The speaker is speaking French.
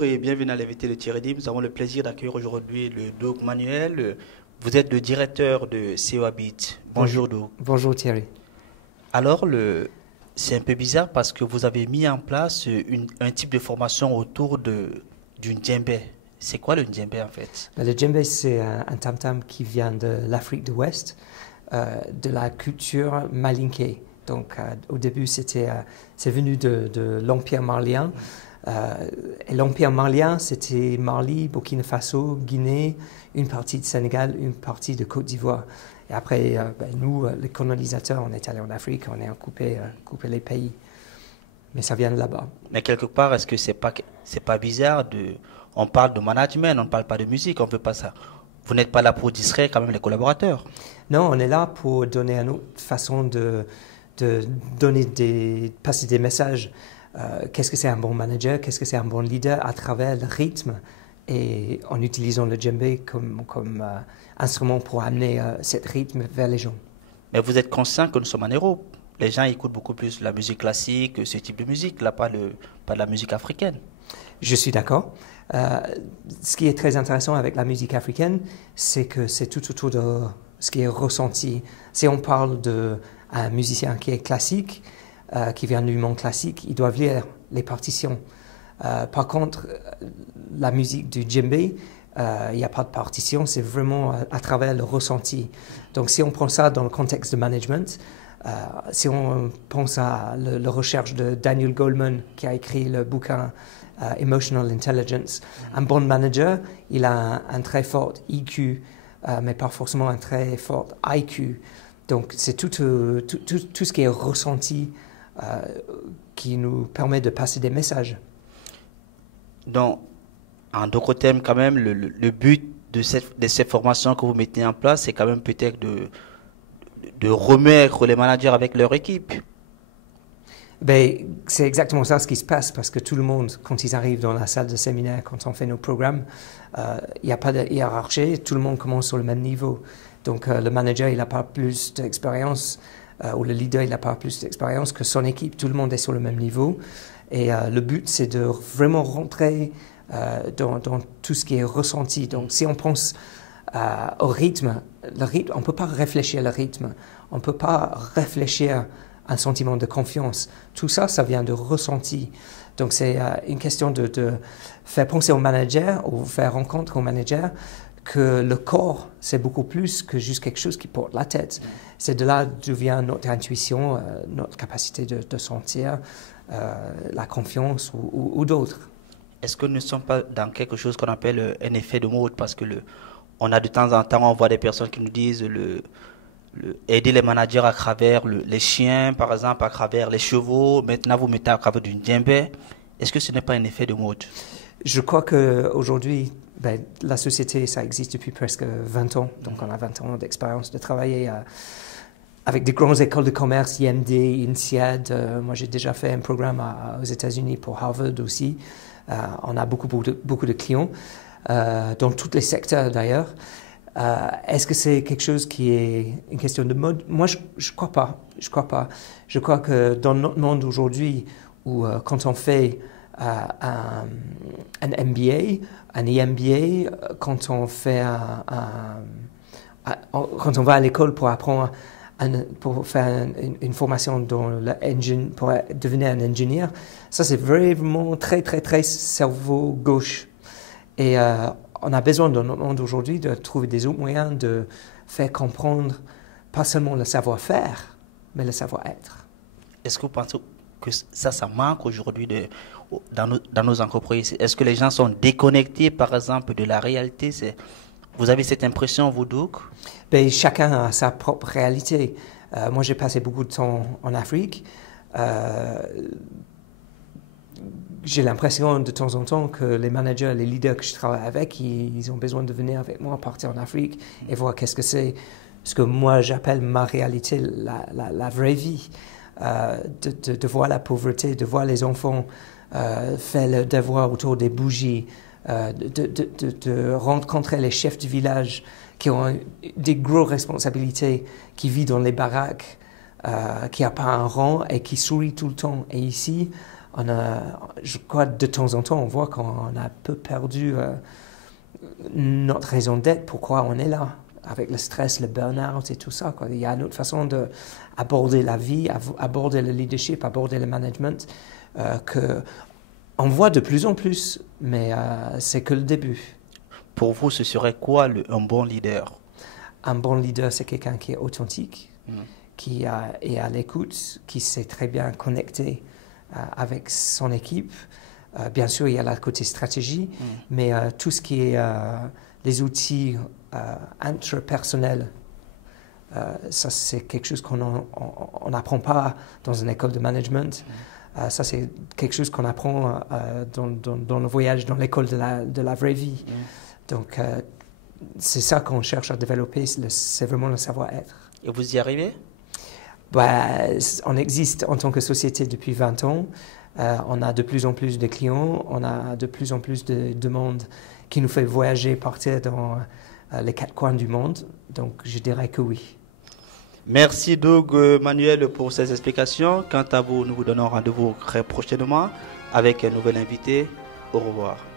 Bonjour et bienvenue à l'invité de Thierry D. Nous avons le plaisir d'accueillir aujourd'hui le Doug Manuel. Vous êtes le directeur de CO Habit. Bonjour Doug. Bonjour Thierry. Alors, c'est un peu bizarre parce que vous avez mis en place un type de formation autour du djembé. C'est quoi le djembé en fait? Le djembé, c'est un tam-tam qui vient de l'Afrique de l'Ouest, de la culture malinké. Donc, au début, c'est venu de l'Empire marlien. Et l'Empire marlien, c'était Mali, Burkina Faso, Guinée, une partie de Sénégal, une partie de Côte d'Ivoire. Et après, nous, les colonisateurs, on est allés en Afrique, on a coupé les pays. Mais ça vient de là-bas. Mais quelque part, est-ce que c'est pas bizarre on parle de management, on ne parle pas de musique, on ne veut pas ça. Vous n'êtes pas là pour distraire quand même les collaborateurs. Non, on est là pour donner une autre façon de passer des messages. Qu'est-ce que c'est un bon manager, qu'est-ce que c'est un bon leader à travers le rythme et en utilisant le djembé comme instrument pour amener ce rythme vers les gens. Mais vous êtes conscient que nous sommes en Europe. Les gens écoutent beaucoup plus la musique classique, ce type de musique, là, pas de la musique africaine. Je suis d'accord. Ce qui est très intéressant avec la musique africaine, c'est que c'est tout autour de ce qui est ressenti. Si on parle d'un musicien qui est classique, qui vient du monde classique, ils doivent lire les partitions. Par contre, la musique du djembé, il n'y a pas de partition, c'est vraiment à travers le ressenti. Donc si on prend ça dans le contexte de management, si on pense à la recherche de Daniel Goleman, qui a écrit le bouquin Emotional Intelligence, un bon manager, il a un très fort EQ, mais pas forcément un très fort IQ. Donc c'est tout ce qui est ressenti qui nous permet de passer des messages. Donc, en d'autres termes, quand même, le but de cette formation que vous mettez en place, c'est quand même peut-être de remettre les managers avec leur équipe. Ben, c'est exactement ça ce qui se passe parce que tout le monde, quand ils arrivent dans la salle de séminaire, quand on fait nos programmes, il n'y a pas de hiérarchie, tout le monde commence sur le même niveau. Donc le manager, il n'a pas plus d'expérience ou le leader, il n'a pas plus d'expérience que son équipe. Tout le monde est sur le même niveau. Et le but, c'est de vraiment rentrer dans tout ce qui est ressenti. Donc si on pense au rythme, on ne peut pas réfléchir le rythme. On ne peut pas réfléchir un sentiment de confiance. Tout ça, ça vient de ressenti. Donc c'est une question de faire penser au manager ou faire rencontre au manager que le corps, c'est beaucoup plus que juste quelque chose qui porte la tête. C'est de là d'où vient notre intuition, notre capacité de sentir la confiance ou d'autres. Est-ce que nous ne sommes pas dans quelque chose qu'on appelle un effet de mode? Parce que on a de temps en temps, on voit des personnes qui nous disent aider les managers à travers les chiens, par exemple, à travers les chevaux. Maintenant, vous mettez à travers du djembé. Est-ce que ce n'est pas un effet de mode? Je crois qu'aujourd'hui, la société, ça existe depuis presque 20 ans. Donc, on a 20 ans d'expérience de travailler avec des grandes écoles de commerce, IMD, INSEAD. Moi, j'ai déjà fait un programme aux États-Unis pour Harvard aussi. On a beaucoup de clients, dans tous les secteurs d'ailleurs. Est-ce que c'est quelque chose qui est une question de mode? Moi, je crois pas. Je crois que dans notre monde aujourd'hui, où quand on fait un MBA, un EMBA, quand on va à l'école pour apprendre, pour faire une formation dans pour devenir un ingénieur, ça c'est vraiment très cerveau gauche. Et on a besoin dans notre monde aujourd'hui de trouver des autres moyens de faire comprendre pas seulement le savoir-faire, mais le savoir-être. Est-ce que vous pensez que ça manque aujourd'hui dans nos entreprises? Est-ce que les gens sont déconnectés, par exemple, de la réalité? Vous avez cette impression, vous, Doug? Chacun a sa propre réalité. Moi, j'ai passé beaucoup de temps en Afrique. J'ai l'impression de temps en temps que les managers, les leaders que je travaille avec, ils ont besoin de venir avec moi, partir en Afrique et voir qu'est-ce que c'est. Ce que moi, j'appelle ma réalité, la vraie vie. De voir la pauvreté, de voir les enfants faire le devoir autour des bougies, de rencontrer les chefs du village qui ont des grosses responsabilités, qui vivent dans les baraques, qui n'ont pas un rang et qui sourient tout le temps. Et ici, je crois de temps en temps, on voit qu'on a un peu perdu notre raison d'être, pourquoi on est là, avec le stress, le burn-out et tout ça, quoi. Il y a une autre façon d'aborder la vie, aborder le leadership, aborder le management, qu'on voit de plus en plus, mais c'est que le début. Pour vous, ce serait quoi un bon leader? Un bon leader, c'est quelqu'un qui est authentique, qui est à l'écoute, qui sait très bien connecter avec son équipe. Bien sûr, il y a le côté stratégie, mais tout ce qui est les outils interpersonnels, ça c'est quelque chose qu'on n'apprend pas dans une école de management. Ça c'est quelque chose qu'on apprend dans le voyage, dans l'école de la vraie vie. Donc c'est ça qu'on cherche à développer, c'est vraiment le savoir-être. Et vous y arrivez? On existe en tant que société depuis 20 ans. On a de plus en plus de clients, on a de plus en plus de demandes qui nous fait voyager, partir dans les quatre coins du monde. Donc, je dirais que oui. Merci Doug Manuel pour ces explications. Quant à vous, nous vous donnons rendez-vous très prochainement avec un nouvel invité. Au revoir.